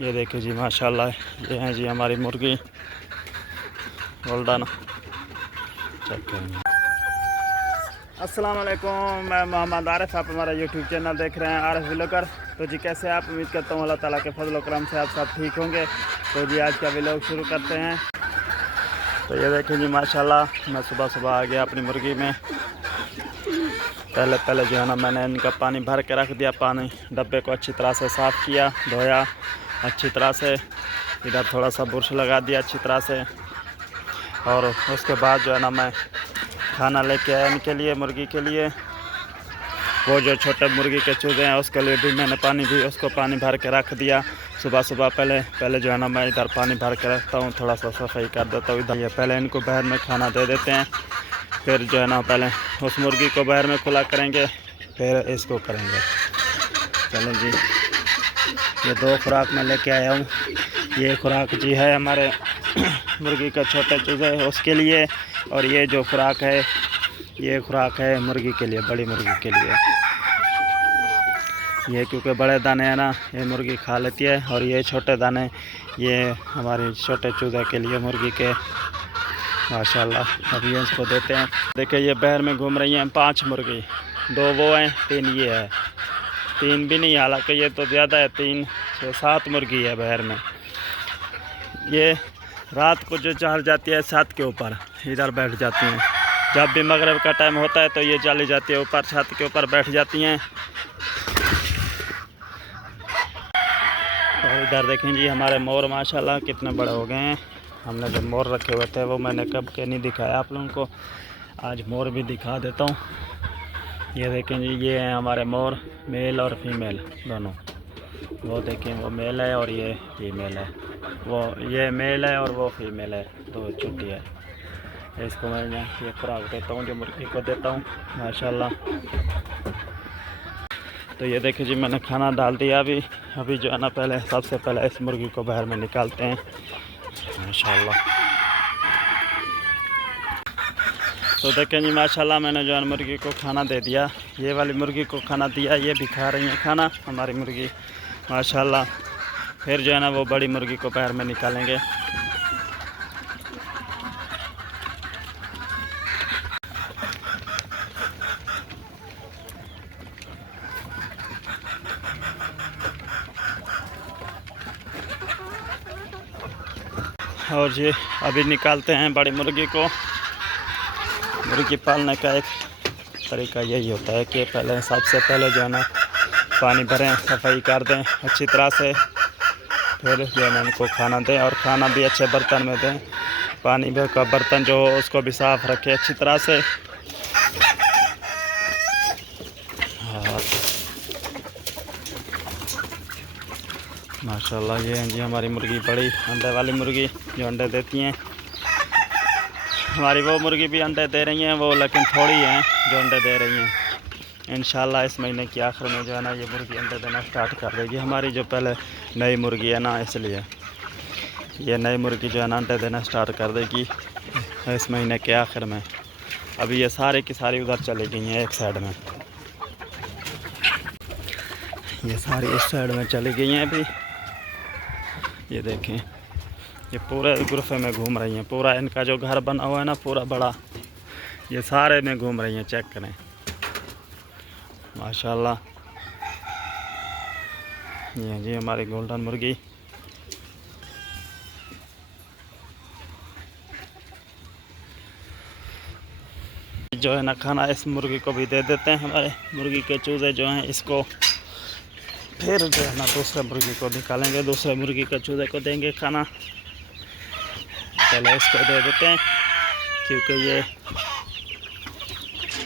ये देखिए जी माशाल्लाह, ये हैं जी हमारी मुर्गी गोल्डन। चेक करेंगे। अस्सलाम वालेकुम, मैं मोहम्मद आरिफ, आप हमारा यूट्यूब चैनल देख रहे हैं आरिफ व्लॉगर। तो जी कैसे आप, उम्मीद करता हूँ अल्लाह ताला के फजल व करम से आप सब ठीक होंगे। तो जी आज का व्लॉग शुरू करते हैं। तो ये देखें जी माशाल्लाह, मैं सुबह सुबह आ गया अपनी मुर्गी में। पहले जो है ना मैंने इनका पानी भर के रख दिया। पानी डब्बे को अच्छी तरह से साफ़ किया, धोया अच्छी तरह से। इधर थोड़ा सा बुरश लगा दिया अच्छी तरह से। और उसके बाद जो है ना मैं खाना लेके आया इनके लिए, मुर्गी के लिए। वो जो छोटे मुर्गी के चूजे हैं उसके लिए भी मैंने उसको पानी भर के रख दिया सुबह सुबह। पहले जो है ना मैं इधर पानी भर के रखता हूँ, थोड़ा सा सफाई कर देता हूँ इधर। ये पहले इनको बाहर में खाना दे देते हैं, फिर जो है ना पहले उस मुर्गी को बाहर में खुला करेंगे, फिर इसको करेंगे। चलो जी, ये 2 खुराक मैं लेके आया हूँ। ये खुराक जी है हमारे मुर्गी का छोटे चूजे उसके लिए, और ये जो खुराक है ये खुराक है मुर्गी के लिए, बड़ी मुर्गी के लिए। ये क्योंकि बड़े दाने हैं ना ये मुर्गी खा लेती है, और ये छोटे दाने ये हमारे छोटे चूजे के लिए, मुर्गी के। माशाल्लाह अभी इसको देते हैं। देखिए ये बाहर में घूम रही हैं 5 मुर्गी, 2 वो हैं 3 ये है। 3 भी नहीं, हालांकि ये तो ज़्यादा है, 3 से 7 मुर्गी है बाहर में। ये रात को जो चढ़ जाती है छत के ऊपर, इधर बैठ जाती हैं। जब भी मगरिब का टाइम होता है तो ये चली जाती है ऊपर, छत के ऊपर बैठ जाती हैं। और इधर देखें जी हमारे मोर माशाल्लाह कितने बड़े हो गए हैं। हमने जो मोर रखे हुए थे वो मैंने कब के नहीं दिखाया आप लोगों को, आज मोर भी दिखा देता हूँ। ये देखें जी, ये हैं हमारे मोर, मेल और फीमेल दोनों। वो देखें वो मेल है और ये फीमेल है। वो ये मेल है और वो फीमेल है, 2 छोटी है। इसको मैं ये खुराक देता हूँ जो मुर्गी को देता हूँ माशाल्लाह। तो ये देखिए जी मैंने खाना डाल दिया। अभी जो है ना सबसे पहले इस मुर्गी को बाहर में निकालते हैं माशाल्लाह। तो देखें जी माशाल्लाह, मैंने जो है मुर्गी को खाना दे दिया। ये वाली मुर्गी को खाना दिया, ये भी खा रही है खाना हमारी मुर्गी माशाल्लाह। फिर जो है ना वो बड़ी मुर्गी को बाहर में निकालेंगे। और जी अभी निकालते हैं बड़ी मुर्गी को। मुर्गी पालने का एक तरीका यही होता है कि सबसे पहले जो है ना पानी भरें, सफाई कर दें अच्छी तरह से, फिर जो है ना इनको खाना दें, और खाना भी अच्छे बर्तन में दें। पानी का बर्तन जो हो उसको भी साफ़ रखें अच्छी तरह से। माशाल्लाह ये हैं जी हमारी मुर्गी, बड़ी अंडे वाली मुर्गी जो अंडे देती हैं। हमारी वो मुर्गी भी अंडे दे रही हैं वो, लेकिन थोड़ी हैं जो अंडे दे रही हैं। इंशाल्लाह इस महीने के आखिर में जो है ना ये मुर्गी अंडे देना स्टार्ट कर देगी। हमारी जो पहले नई मुर्गी है ना, इसलिए ये नई मुर्गी जो है ना अंडे देना स्टार्ट कर देगी इस महीने के आखिर में। अभी ये सारी की सारी उधर चली गई हैं एक साइड में, ये सारी इस साइड में चली गई हैं अभी। ये देखें ये पूरे गुरफे में घूम रही हैं, पूरा इनका जो घर बना हुआ है ना पूरा बड़ा, ये सारे में घूम रही हैं। चेक करें माशाल्लाह। ये जी हमारी गोल्डन मुर्गी। जो है ना खाना इस मुर्गी को भी दे देते हैं हमारे मुर्गी के चूजे जो हैं इसको। फिर जो है ना दूसरे मुर्गी को निकालेंगे, दूसरे मुर्गी के चूजे को देंगे खाना। पहले इसको दे देते हैं क्योंकि ये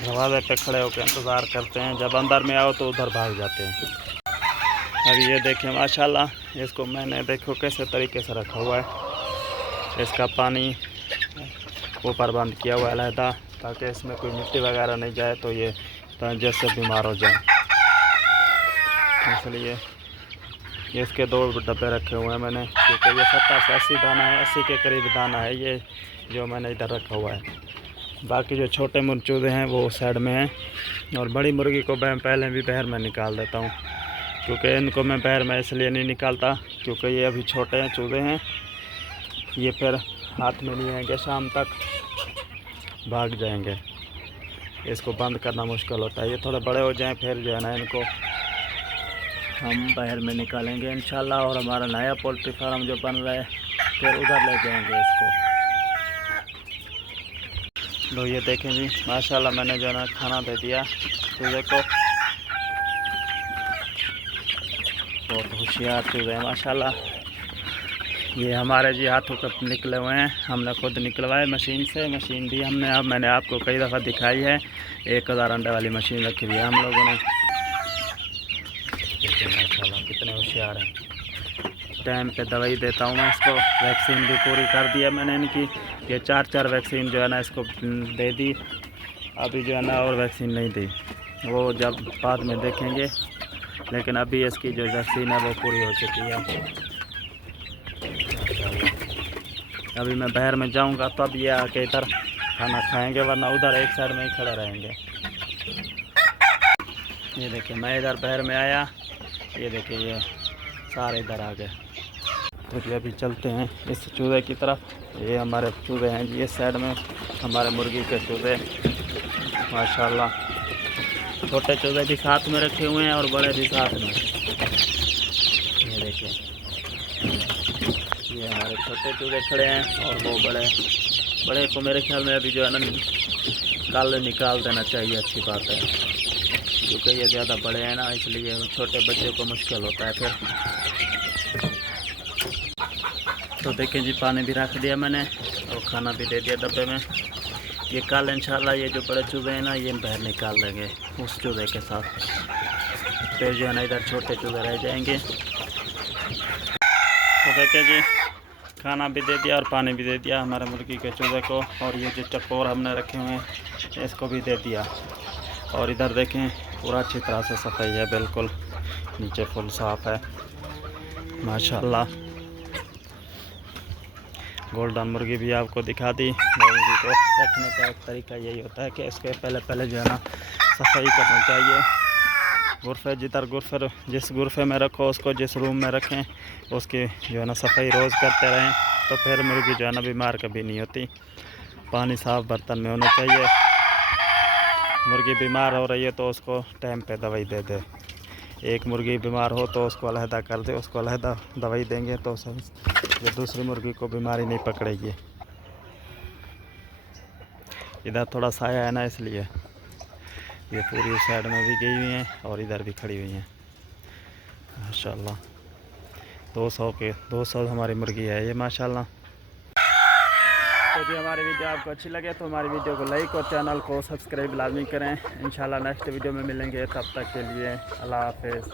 दरवाजे पे खड़े होकर इंतज़ार करते हैं, जब अंदर में आओ तो उधर भाग जाते हैं। अभी ये देखें माशाल्लाह, इसको मैंने देखो कैसे तरीके से रखा हुआ है। इसका पानी ऊपर बंद किया हुआ है अलहदा, ताकि इसमें कोई मिट्टी वगैरह नहीं जाए तो ये जैसे बीमार हो जाए। इसलिए इसके 2 डब्बे रखे हुए हैं मैंने, क्योंकि ये 70 से 80 दाना है, 80 के करीब दाना है ये जो मैंने इधर रखा हुआ है। बाकी जो छोटे मुर्चूदे हैं वो साइड में हैं। और बड़ी मुर्गी को मैं पहले भी बाहर में निकाल देता हूँ, क्योंकि इनको मैं बाहर में इसलिए नहीं निकालता क्योंकि ये अभी छोटे हैं, चूजे हैं। ये फिर हाथ में नहीं आएंगे, शाम तक भाग जाएंगे। इसको बंद करना मुश्किल होता है। ये थोड़े बड़े हो जाएं फिर जो है ना इनको हम बाहर में निकालेंगे इंशाल्लाह। और हमारा नया पोल्ट्री फार्म जो बन रहा है फिर उधर ले जाएंगे इसको। तो ये देखें जी, माशाल्लाह मैंने जो है ना खाना दे दिया चूजे को। बहुत होशियार चूजे हैं माशाल्लाह। ये हमारे जी हाथों पे निकले हुए हैं, हमने खुद निकलवाए मशीन से। मशीन भी मैंने आपको कई दफ़ा दिखाई है। 1000 अंडे वाली मशीन रखी हुई है हम लोगों ने। देखिए माशाल्लाह कितने होशियार हैं। टाइम पे दवाई देता हूँ मैं इसको। वैक्सीन भी पूरी कर दी है मैंने इनकी। ये 4 वैक्सीन जो है ना इसको दे दी। अभी जो है ना और वैक्सीन नहीं दी, वो जब बाद में देखेंगे। लेकिन अभी इसकी जो वैक्सीन है वो पूरी हो चुकी है। अभी मैं बाहर में जाऊंगा तब ये आके इधर खाना खाएंगे, वरना उधर एक साइड में ही खड़े रहेंगे। ये देखिए मैं इधर बाहर में आया, ये देखिए ये सारे इधर आ गए। तो ये अभी चलते हैं इस चूजे की तरफ। ये हमारे चूजे हैं जी, इस साइड में हमारे मुर्गी के चूजे माशाल्लाह। छोटे चूजे भी साथ में रखे हुए हैं और बड़े भी साथ में। ये देखिए ये हमारे छोटे चूजे खड़े हैं और वो बड़े को मेरे ख्याल में अभी जो है ना कल निकाल देना चाहिए। अच्छी बात है, क्योंकि ये ज़्यादा बड़े हैं ना, इसलिए छोटे बच्चे को मुश्किल होता है फिर। तो देखें जी पानी भी रख दिया मैंने और खाना भी दे दिया डब्बे में। ये कल इंशाल्लाह ये जो बड़े चूजे हैं ना ये बाहर निकाल देंगे उस चूजे के साथ। फिर जो है ना इधर छोटे चूजे रह जाएंगे। तो देखें जी खाना भी दे दिया और पानी भी दे दिया हमारे मुर्गी के चूजे को। और ये जो चकोर हमने रखे हुए हैं इसको भी दे दिया। और इधर देखें पूरा अच्छी तरह से सफाई है, बिल्कुल नीचे फुल साफ़ है माशाल्लाह। गोल्डन मुर्गी भी आपको दिखा दी। मुर्गी को रखने का एक तरीका यही होता है कि इसके पहले जो है ना सफाई करनी चाहिए। जिस गुरफे में रखो उसको, जिस रूम में रखें उसकी जो है ना सफाई रोज़ करते रहें, तो फिर मुर्गी जो है ना बीमार कभी नहीं होती। पानी साफ़ बर्तन में होना चाहिए। मुर्गी बीमार हो रही है तो उसको टाइम पे दवाई दे दे। एक मुर्गी बीमार हो तो उसको अलहदा कर दे, उसको अलहदा दवाई देंगे तो जो दूसरी मुर्गी को बीमारी नहीं पकड़ेगी। इधर थोड़ा साया है ना इसलिए ये पूरी उस साइड में भी गई हुई हैं और इधर भी खड़ी हुई हैं माशाल्लाह। 200 हमारी मुर्गी है ये माशाल्लाह। तो जी हमारी वीडियो आपको अच्छी लगे तो हमारी वीडियो को लाइक और चैनल को सब्सक्राइब लाजमी करें। इंशाल्लाह नेक्स्ट वीडियो में मिलेंगे, तब तक के लिए अल्लाह हाफ़िज़।